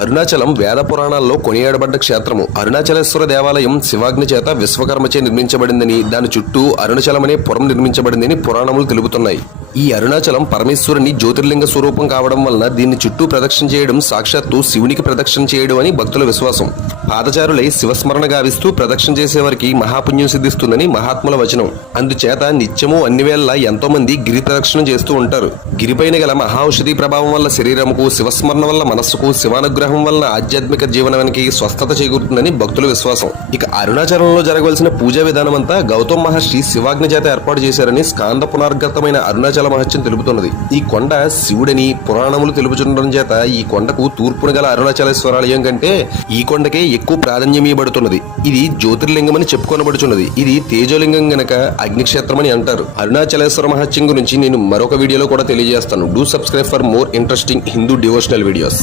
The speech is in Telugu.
అరుణాచలం వేద పురాణాల్లో కొనియాడబడ్డ క్షేత్రము. అరుణాచలేశ్వర దేవాలయం శివాగ్ని చేత విశ్వకర్మచే నిర్మించబడిందని, దాని చుట్టూ అరుణాచలం అనే పురం నిర్మించబడిందని పురాణములు తెలుపుతున్నాయి. ఈ అరుణాచలం పరమేశ్వరుని జ్యోతిర్లింగ స్వరూపం కావడం వలన దీన్ని చుట్టూ ప్రదక్షిణ చేయడం సాక్షాత్తు శివునికి ప్రదక్షిణ చేయడం అని భక్తుల విశ్వాసం. పాదచారులై శివస్మరణ గావిస్తూ ప్రదక్షిణ చేసేవారికి మహాపుణ్యం సిద్ధిస్తుందని మహాత్ముల వచనం. అందుచేత నిత్యము అన్ని వేళలా ఎంతో మంది గిరి ప్రదక్షిణ చేస్తూ ఉంటారు. గిరిపైన గల మహా ఔషధి ప్రభావం వల్ల శరీరముకు, శివస్మరణ వల్ల మనస్సుకు, శివానుగ్రహం వల్ల ఆధ్యాత్మిక జీవనానికి స్వస్థత చేకూరుతుందని భక్తుల విశ్వాసం. ఇక అరుణాచలంలో జరగవలసిన పూజా విధానమంతా గౌతమ్ మహర్షి శివాగ్ని చేత ఏర్పాటు చేశారని స్కాంద పునర్గతమైన అరుణాచల మహత్యం తెలుపుతున్నది. ఈ కొండ శివుడని పురాణములు తెలుపుతుండడం చేత ఈ కొండకు తూర్పున గల అరుణాచలేశ్వరాలయం కంటే ఈ కొండకే ఎక్కువ ప్రాధాన్యమీయబడుతున్నది. ఇది జ్యోతిర్లింగమని చెప్పుకొనబడుచున్నది. ఇది తేజోలింగం గనక అగ్నిక్షేత్రమని అంటారు. అరుణాచలేశ్వర మహత్యం గురించి నేను మరొక వీడియోలో కూడా తెలియజేస్తాను. Do subscribe for more interesting Hindu devotional videos.